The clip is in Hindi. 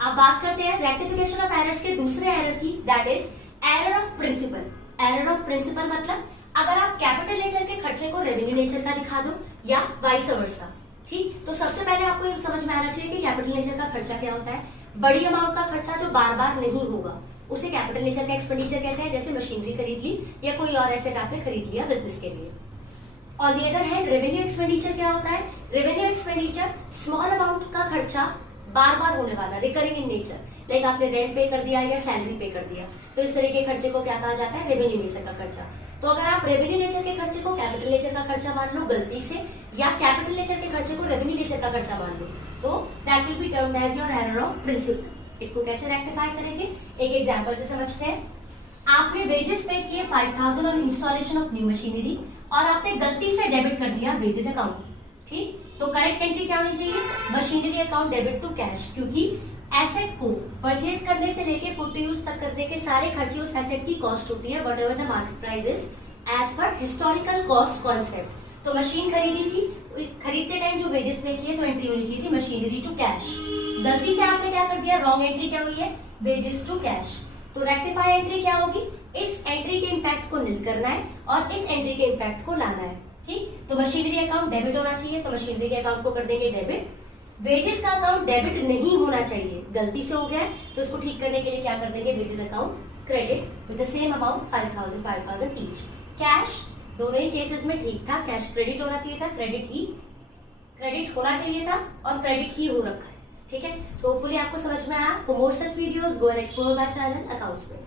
अब बात करते हैं रेक्टिफिकेशन ऑफ एरर्स के दूसरे एरर की, that is error of principle. Error of principle मतलब अगर आप कैपिटल नेचर के खर्चे को रेवेन्यू नेचर का दिखा दो या वाइस वर्सा। ठीक, तो सबसे पहले आपको ये समझ में आना चाहिए कि कैपिटल नेचर का खर्चा क्या होता है। बड़ी अमाउंट का खर्चा जो बार बार नहीं होगा उसे कैपिटल नेचर का एक्सपेंडिचर कहते हैं, जैसे मशीनरी खरीद ली या कोई और एसेट आपने खरीद लिया बिजनेस के लिए। On the other hand revenue expenditure क्या होता है? रेवेन्यू एक्सपेंडिचर स्मॉल अमाउंट का खर्चा बार बार होने वाला, रिकरिंग इन नेचर, लाइक आपने रेंट पे कर दिया या सैलरी पे कर दिया, तो इस तरह के खर्चे को क्या कहा जाता है? रेवेन्यू नेचर का खर्चा। तो अगर आप रेवेन्यू नेचर के खर्चे को कैपिटल नेचर का खर्चा मान लो गलती से, या कैपिटल नेचर के खर्चे को रेवेन्यू नेचर का खर्चा मान लो, तो that will be termed as your error of principle. इसको कैसे रेक्टिफाई करेंगे, एक एग्जांपल से समझते हैं। आपने वेजेस पे किए 5000 on installation of new machinery और आपने गलती से डेबिट कर दिया वेजेस अकाउंट। ठीक, तो करेक्ट एंट्री क्या होनी चाहिए? Machinery account debit to cash, क्योंकि एसेट को परचेज करने से लेके पुट टू यूज तक करने के सारे खर्चे उस एसेट की कॉस्ट होती है, whatever the market price is as per historical cost concept. तो मशीन खरीदी थी, खरीदते टाइम जो वेजेस पे किए तो एंट्री होनी चाहिए थी मशीनरी टू कैश। गलती से आपने क्या कर दिया? रॉन्ग एंट्री क्या हुई है? Wages to cash. तो रेक्टिफाई एंट्री क्या होगी? इस एंट्री के इंपैक्ट को निल करना है और इस एंट्री के इंपैक्ट को लाना है। ठीक, तो मशीनरी अकाउंट डेबिट होना चाहिए, तो मशीनरी के अकाउंट को कर देंगे डेबिट। वेजेस का अकाउंट डेबिट नहीं होना चाहिए, गलती से हो गया है, तो इसको ठीक करने के लिए क्या कर देंगे? Wages account credit with the same amount 5000 each. Cash दोनों ही केसेस में ठीक था, कैश क्रेडिट होना चाहिए था, क्रेडिट होना चाहिए था और क्रेडिट ही हो रखा है। ठीक है, सो होपफुली आपको समझ में आया। For more such videos go and explore my channel accounts में।